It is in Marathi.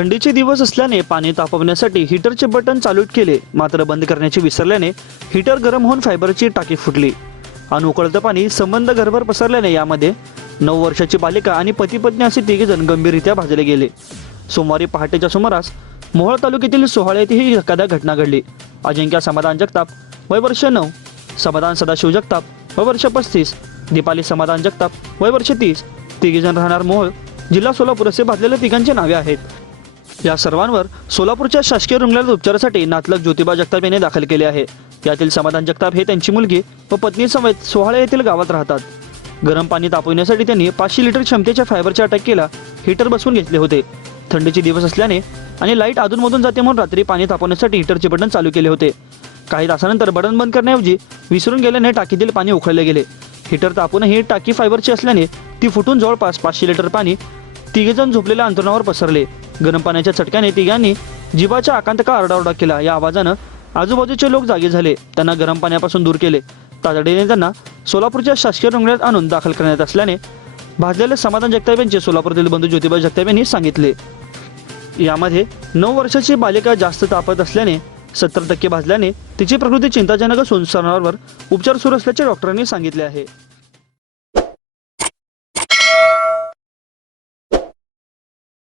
थंडीचे दिवस असल्याने पाणी तापवण्यासाठी हीटरचे बटन चालू केले, मात्र बंद करण्याचे विसरल्याने हीटर गरम होऊन फायबरची टाकी फुटली आणि उकळतं पाणी संबंध घरभर पसरल्याने यामध्ये 9 वर्षाची बालिका आणि पती पत्नी असे 3 जण गंभीररित्या भाजले गेले। सोमवारी पहाटेच्या सुमारास मोहोळ तालुक्यातील सोहाळे येथे ही धक्कादायक घटना घडली। अजिंक्य समाधान जगताप वय वर्ष 9, समाधान सदाशिव जगताप वय वर्ष 35, दीपाली समाधान जगताप वय वर्ष 30, 3 जण राहणार मोहोळ, जिल्हा सोलापूर असे भाजलेल्या तिघांची नावे आहेत। या सर्वांवर सोलापूरच्या शासकीय रुग्णालयात उपचारासाठी नातलग ज्योतिबा जगताप यांनी दाखल केले आहे। यातील समाधान जगताप हे त्यांची मुलगी व पत्नी समेत सोहाळे येथील गावात राहतात। गरम पाणी तापवण्यासाठी त्यांनी 500 लिटर क्षमतेच्या फायबरच्या टाकीला हीटर बसवून घेतले होते। थंडीचे दिवस असल्याने आणि लाईट अधूनमधून जाते म्हणून रात्री पाणी तापवण्यासाठी हीटरचे बटन चालू केले होते। काही तासानंतर बटन बंद करण्याऐवजी विसरून गेल्याने टाकीतील पाणी उकळले गेले। हीटर तापूनही टाकी फायबरची असल्याने ती फुटून जवळपास 500 लिटर पाणी 3 जण झोपलेल्या अंतरुणावर पसरले। गरम पाण्याच्या चटक्याने तिघांनी जीवाच्या आकांतिका आरडाओरडा केला। या आवाजानं आजूबाजूचे लोक जागे झाले, त्यांना गरम पाण्यापासून दूर केले। तातडीने त्यांना सोलापूरच्या शासकीय रुग्णालयात आणून दाखल करण्यात असल्याने भाजलेले समाधान जगताप यांचे सोलापूरतील बंधू ज्योतिबा जगताप यांनी सांगितले। यामध्ये 9 वर्षाची बालिका जास्त तापत असल्याने 70% भाजल्याने तिची प्रकृती चिंताजनक असून सर्वांवर उपचार सुरू असल्याचे डॉक्टरांनी सांगितले आहे।